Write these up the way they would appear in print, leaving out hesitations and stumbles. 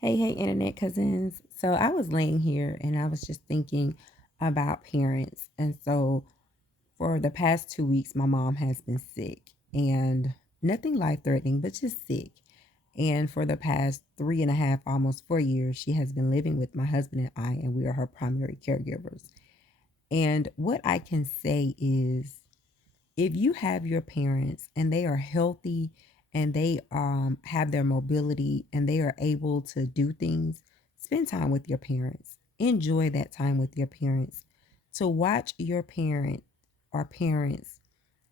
Hey, internet cousins. So I was laying here and I was just thinking about parents. And so for the past 2 weeks, my mom has been sick and nothing life threatening, but just sick. And for the past 3.5, almost 4 years, she has been living with my husband and I, and we are her primary caregivers. And what I can say is if you have your parents and they are healthy and they have their mobility and they are able to do things, spend time with your parents. Enjoy that time with your parents. To watch your parent or parents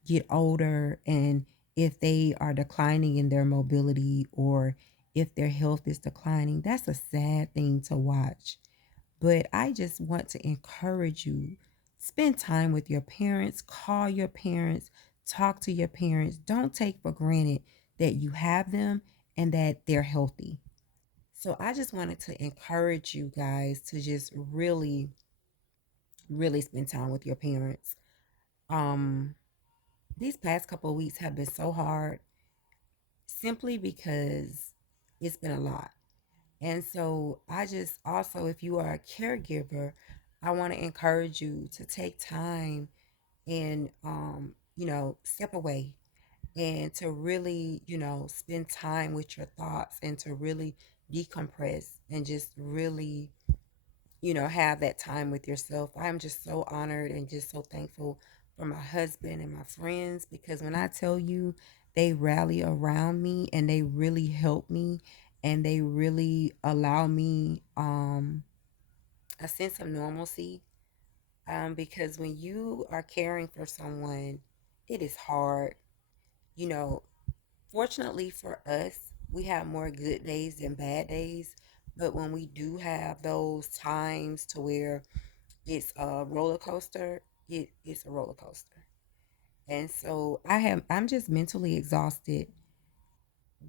get older, and if they are declining in their mobility or if their health is declining, that's a sad thing to watch. But I just want to encourage you, spend time with your parents, call your parents, talk to your parents. Don't take for granted that you have them and that they're healthy. So I just wanted to encourage you guys to just really, really spend time with your parents. Um, these past couple of weeks have been so hard simply because it's been a lot. And so I just also, if you are a caregiver, I want to encourage you to take time and, step away and to really, spend time with your thoughts and to really decompress and just really, have that time with yourself. I'm just so honored and just so thankful for my husband and my friends because when I tell you they rally around me and they really help me and they really allow me a sense of normalcy, because when you are caring for someone, it is hard. You know, Fortunately for us, we have more good days than bad days. But when we do have those times to where it's a roller coaster, it's a roller coaster. And so I'm just mentally exhausted.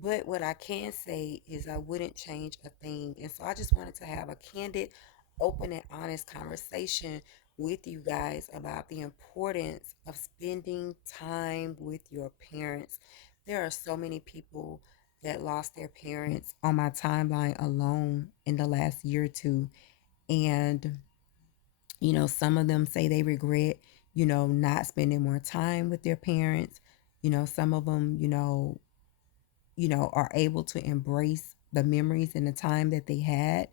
But what I can say is I wouldn't change a thing. And so I just wanted to have a candid, open, and honest conversation with you guys about the importance of spending time with your parents. There are so many people that lost their parents on my timeline alone in the last year or two. And, some of them say they regret, not spending more time with their parents. Some of them, are able to embrace the memories and the time that they had.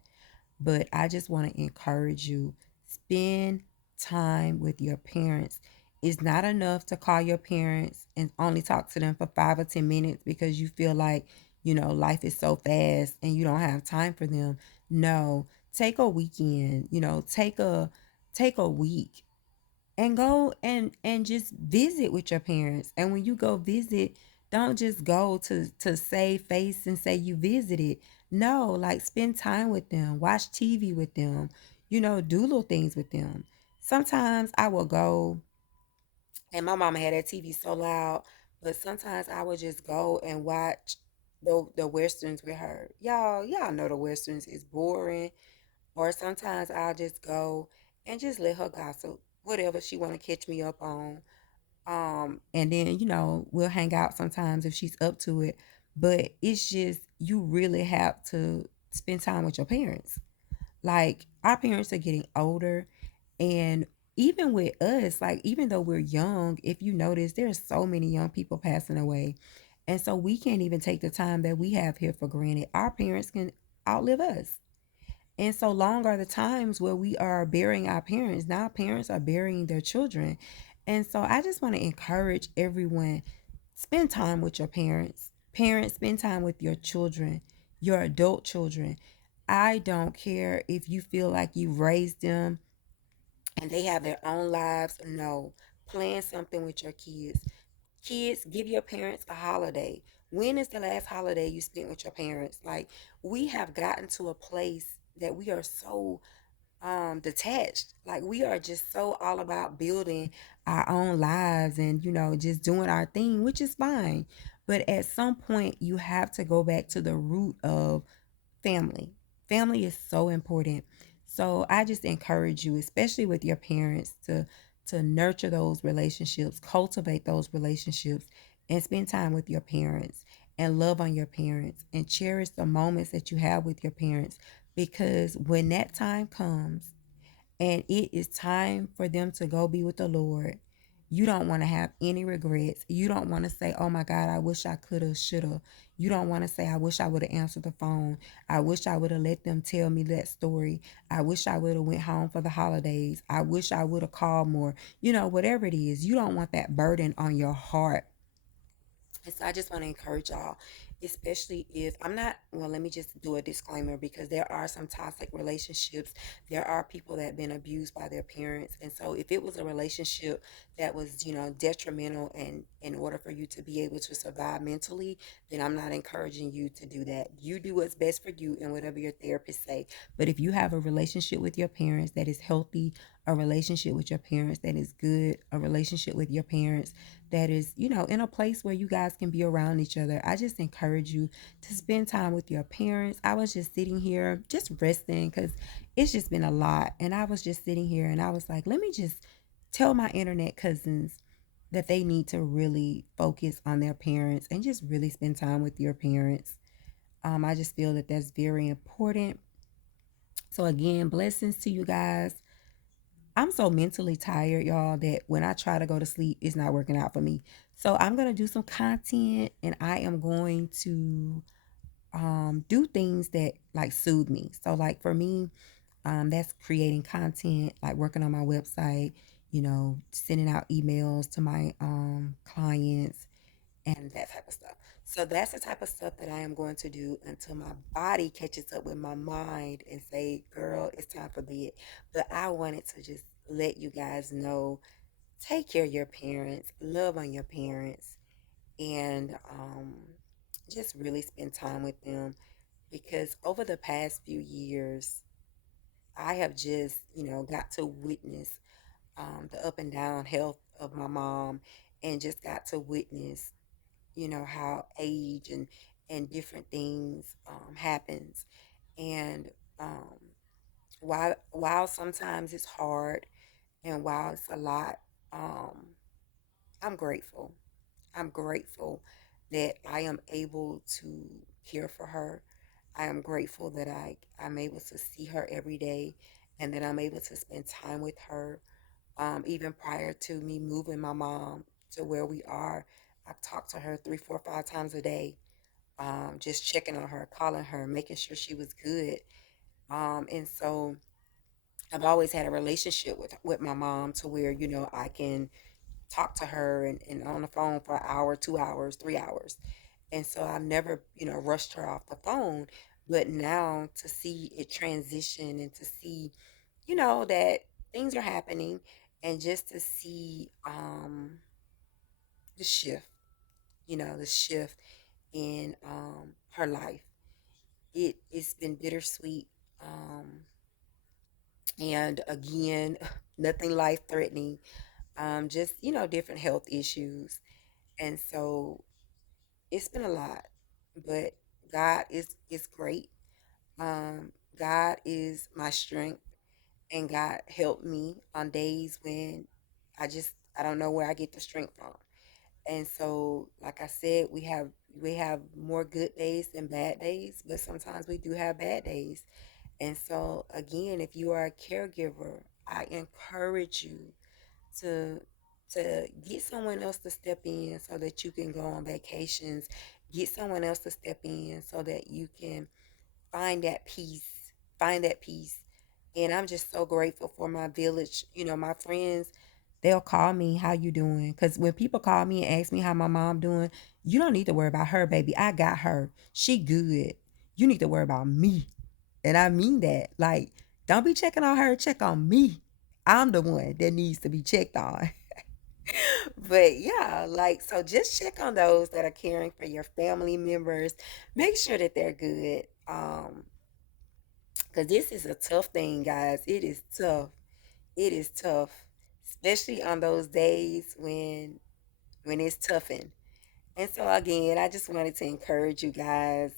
But I just want to encourage you, spend time with your parents. It's not enough to call your parents and only talk to them for 5 or 10 minutes because you feel like, life is so fast and you don't have time for them. No, take a weekend, take a week and go and just visit with your parents. And when you go visit, don't just go to save face and say you visited. No, like spend time with them, watch TV with them, do little things with them. Sometimes I will go, and my mama had that TV so loud, but sometimes I would just go and watch the westerns with her. Y'all know the westerns is boring. Or sometimes I'll just go and just let her gossip, whatever she want to catch me up on. And then, we'll hang out sometimes if she's up to it. But it's just you really have to spend time with your parents. Like our parents are getting older, and even with us, like even though we're young, if you notice, there's so many young people passing away. And so we can't even take the time that we have here for granted. Our parents can outlive us. And so long are the times where we are burying our parents. Now parents are burying their children. And so I just want to encourage everyone, spend time with your parents. Parents, spend time with your children, your adult children. I don't care if you feel like you've raised them and they have their own lives. No, plan something with your kids. Kids, give your parents a holiday. When is the last holiday you spent with your parents? Like, we have gotten to a place that we are so detached. Like, we are just so all about building our own lives and, just doing our thing, which is fine. But at some point, you have to go back to the root of family. Family is so important. So I just encourage you, especially with your parents, to nurture those relationships, cultivate those relationships, and spend time with your parents. and love on your parents and cherish the moments that you have with your parents, because when that time comes and it is time for them to go be with the Lord, you don't want to have any regrets. You don't want to say, "Oh my God, I wish I could have, should have." You don't want to say, "I wish I would have answered the phone. I wish I would have let them tell me that story. I wish I would have went home for the holidays. I wish I would have called more." Whatever it is, you don't want that burden on your heart. And so I just want to encourage y'all, especially if I'm not, well, let me just do a disclaimer, because there are some toxic relationships. There are people that have been abused by their parents. And so if it was a relationship that was, detrimental, and in order for you to be able to survive mentally, then I'm not encouraging you to do that. You do what's best for you and whatever your therapist say. But if you have a relationship with your parents that is healthy, a relationship with your parents that is good, a relationship with your parents that is, in a place where you guys can be around each other, I just encourage you to spend time with your parents. I was just sitting here, just resting, because it's just been a lot. And I was just sitting here and I was like, let me just tell my internet cousins that they need to really focus on their parents and just really spend time with your parents. I just feel that that's very important. So, again, blessings to you guys. I'm so mentally tired, y'all, that when I try to go to sleep, it's not working out for me. So I'm gonna do some content, and I am going to do things that like soothe me. So like for me, that's creating content, like working on my website, sending out emails to my clients and that type of stuff. So that's the type of stuff that I am going to do until my body catches up with my mind and say, girl, it's time for bed. But I wanted to just let you guys know, take care of your parents, love on your parents, and just really spend time with them, because over the past few years, I have just, got to witness the up and down health of my mom, and just got to witness, how age and different things happens. And um, while sometimes it's hard and while it's a lot, um, I'm grateful. I'm grateful that I am able to care for her. I am grateful that I'm able to see her every day, and that I'm able to spend time with her. Even prior to me moving my mom to where we are, I've talked to her 3, 4, 5 times a day, just checking on her, calling her, making sure she was good. And so I've always had a relationship with my mom to where, I can talk to her and on the phone for an hour, 2 hours, 3 hours. And so I've never, rushed her off the phone. But now to see it transition and to see, that things are happening, and just to see the shift, the shift in her life. It's been bittersweet. And again, nothing life threatening, just, different health issues. And so it's been a lot, but God is great. God is my strength, and God helped me on days when I don't know where I get the strength from. And so, like I said, we have more good days than bad days, but sometimes we do have bad days. And so, again, if you are a caregiver, I encourage you to get someone else to step in so that you can go on vacations. Get someone else to step in so that you can find that peace. Find that peace. And I'm just so grateful for my village. My friends, they'll call me, "How you doing?" Because when people call me and ask me how my mom doing, you don't need to worry about her, baby. I got her. She good. You need to worry about me. And I mean that. Like, don't be checking on her, check on me. I'm the one that needs to be checked on. But yeah, like, so just check on those that are caring for your family members. Make sure that they're good. Because this is a tough thing, guys. It is tough. It is tough. Especially on those days when it's toughin'. And so again, I just wanted to encourage you guys.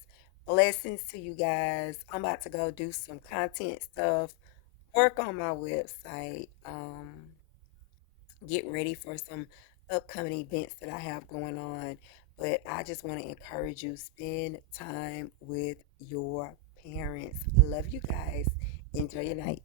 Blessings to you guys. I'm about to go do some content stuff, work on my website, get ready for some upcoming events that I have going on. But I just want to encourage you, spend time with your parents. Love you guys. Enjoy your night.